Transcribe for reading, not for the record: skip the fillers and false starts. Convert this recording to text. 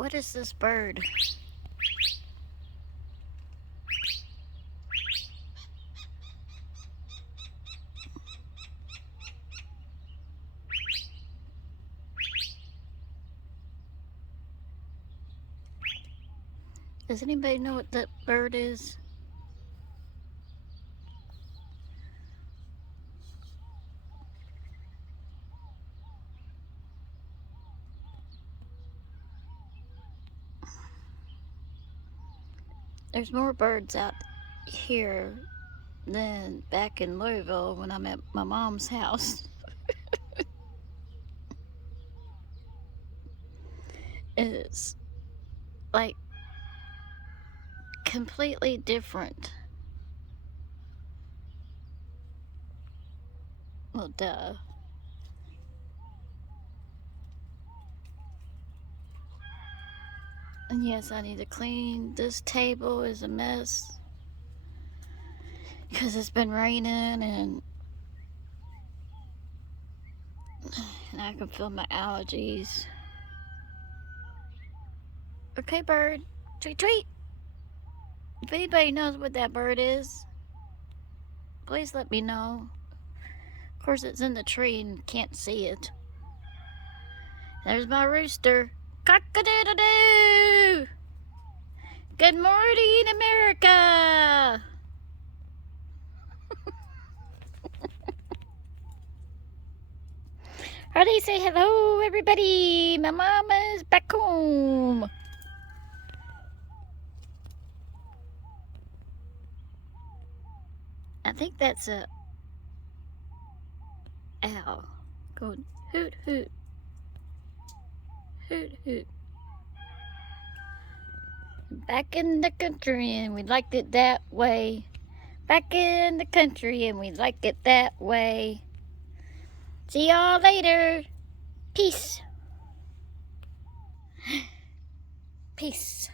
What is this bird? Does anybody know what that bird is? There's more birds out here than back in Louisville when I'm at my mom's house. It's like completely different. Well, duh. And yes, I need to clean. This table is a mess because it's been raining and I can feel my allergies. Okay, bird. Tweet, tweet. If anybody knows what that bird is, please let me know. Of course, it's in the tree and can't see it. There's my rooster. Cock-a-doodle-doo! Good morning, America! How do you say hello, everybody? My mama's back home. I think that's a owl. Going hoot, hoot. Hoot, hoot. Back in the country and we liked it that way. Back in the country and we like it that way. See y'all later. Peace. Peace.